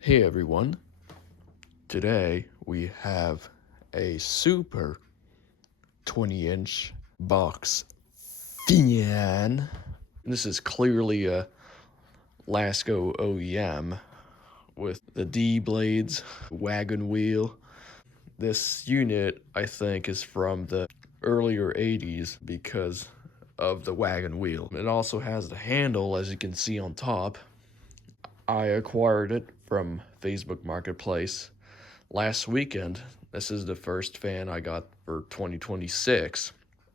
Hey everyone, today we have a super 20-inch box fan. This is clearly a Lasco OEM with the D blades, wagon wheel. This unit, I think, is from the earlier 80s because of the wagon wheel. It also has the handle, as you can see on top. I acquired it from Facebook Marketplace last weekend. This is the first fan I got for 2026.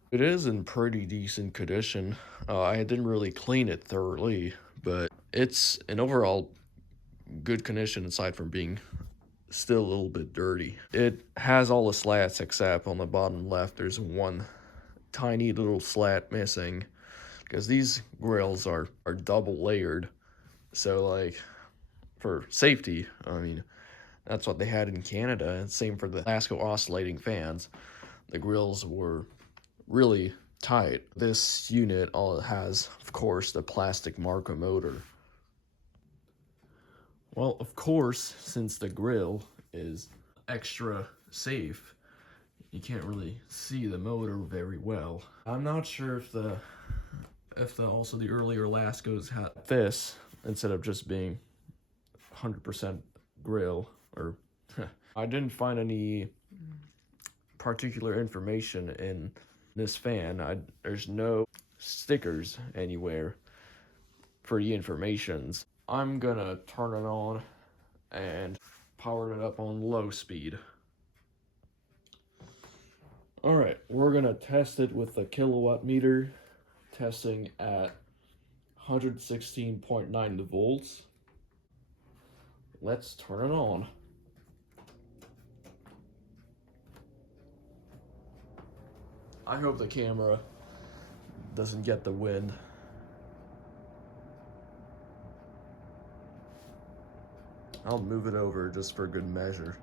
It is in pretty decent condition. I didn't really clean it thoroughly, but it's in overall good condition aside from being still a little bit dirty. It has all the slats except on the bottom left there's one tiny little slat missing because these grills are double layered. So like for safety, I mean, that's what they had in Canada. And same for the Lasco oscillating fans. The grills were really tight. This unit all has, of course, the plastic Marco motor. Well, of course, since the grill is extra safe, you can't really see the motor very well. I'm not sure if the also the earlier Lascos had this instead of just being 100% grill or I didn't find any particular information in this fan. There's no stickers anywhere for the informations. I'm gonna turn it on and power it up on low speed. Alright, we're gonna test it with the kilowatt meter, testing at 116.9 volts. Let's turn it on. I hope the camera doesn't get the wind. I'll move it over just for good measure.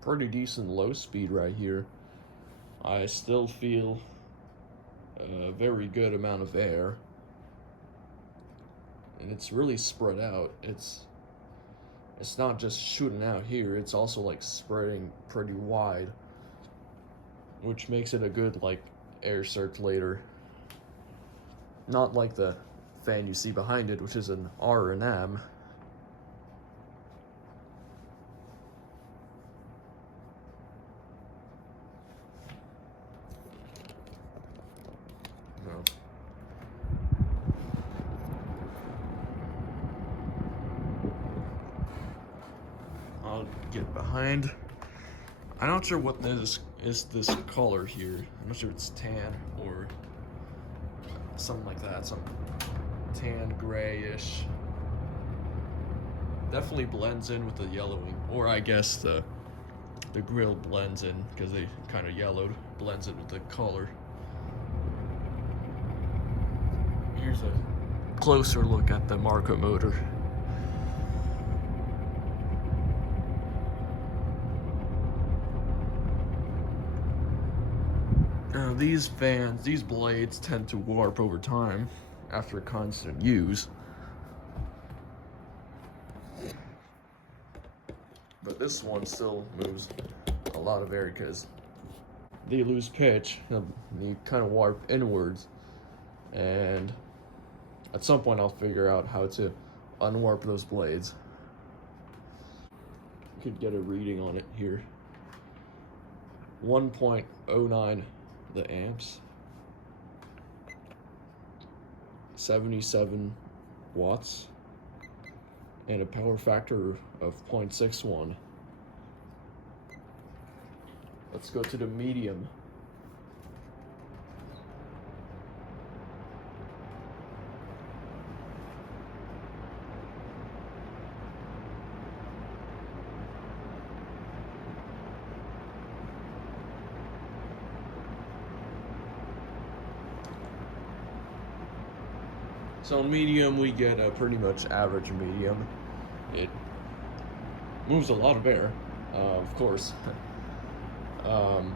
Pretty decent low speed right here. I still feel a very good amount of air, and it's really spread out. It's not just shooting out here, it's also like spreading pretty wide, which makes it a good like air circulator. Not like the fan you see behind it, which is an R&M. No. I'll get behind. I'm not sure what this is, this color here. I'm not sure if it's tan or something like that. Some tan grayish. Definitely blends in with the yellowing, or I guess the grill blends in because they kind of yellowed. Blends it with the color. Here's a closer look at the Marco motor. Now these fans, these blades tend to warp over time after constant use. But this one still moves a lot of air because they lose pitch, they kind of warp inwards, and at some point I'll figure out how to unwarp those blades. You could get a reading on it here. 1.09 the amps, 77 watts, and a power factor of 0.61. Let's go to the medium. So in medium, we get a pretty much average medium. It moves a lot of air, of course. um,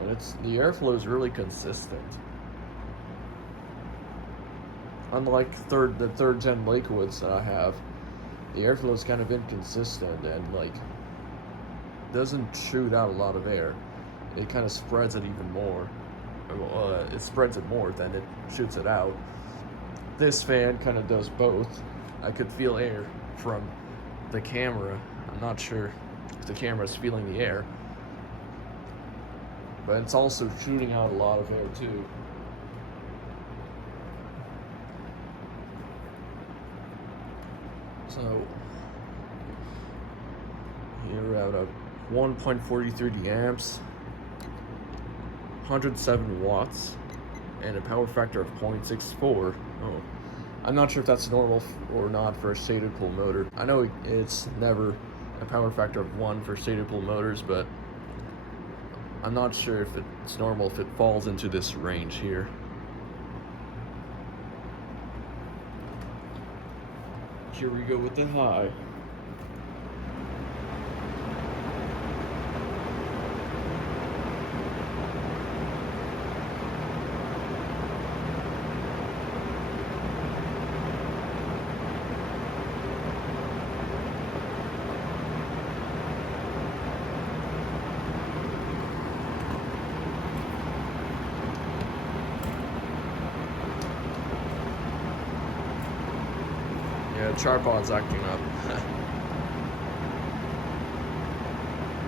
but the airflow is really consistent. Unlike the third gen Lakewoods that I have, the airflow is kind of inconsistent and like doesn't shoot out a lot of air. It kind of spreads it even more. It spreads it more than it shoots it out. This fan kind of does both. I could feel air from the camera. I'm not sure if the camera is feeling the air, but it's also shooting out a lot of air too. So you're at a 1.43 amps, 107 watts, and a power factor of 0.64. Oh, I'm not sure if that's normal or not for a shaded pool motor. I know it's never a power factor of 1 for shaded pool motors, but I'm not sure if it's normal if it falls into this range here. Here we go with the high. Yeah, the tripod's acting up.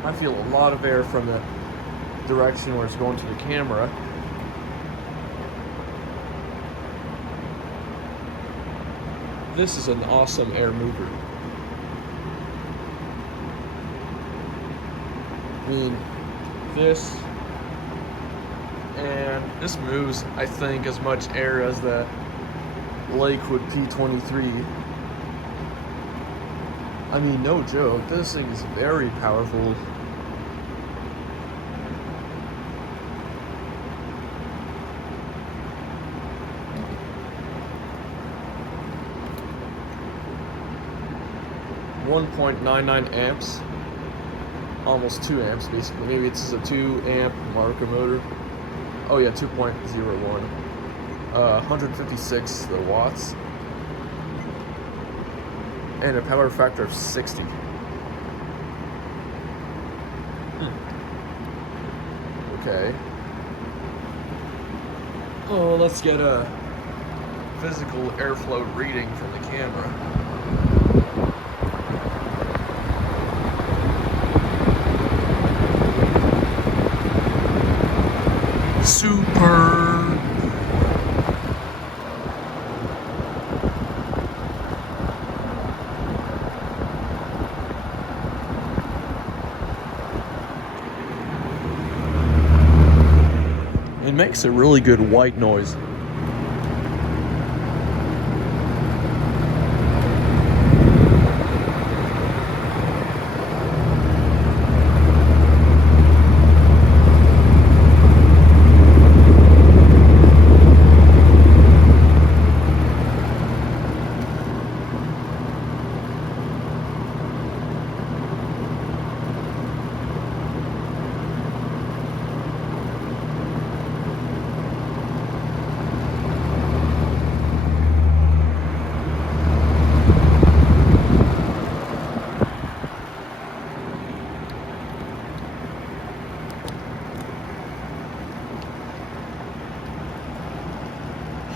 I feel a lot of air from the direction where it's going to the camera. This is an awesome air mover. I mean, this moves, I think, as much air as the Lakewood P23. I mean, no joke, this thing is very powerful. .99 amps, almost 2 amps basically. Maybe it's a 2 amp Marco motor. Oh yeah, 2.01. 156 the watts. And a power factor of 60. Okay. Oh, let's get a physical airflow reading from the camera. Super. It makes a really good white noise.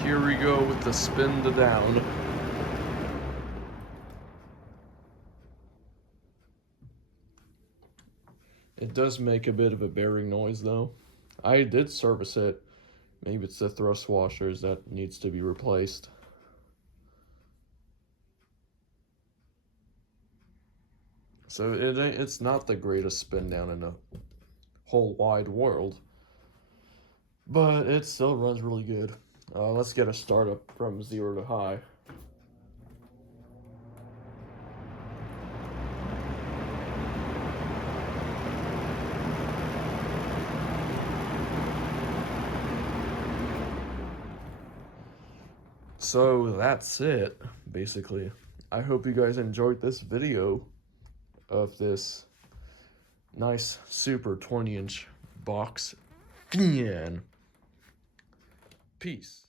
Here we go with the spin to down. It does make a bit of a bearing noise though. I did service it. Maybe it's the thrust washers that needs to be replaced. So it's not the greatest spin down in the whole wide world, but it still runs really good. Let's get a startup from 0 to high. So that's it, basically. I hope you guys enjoyed this video of this nice super 20-inch box fan. Peace.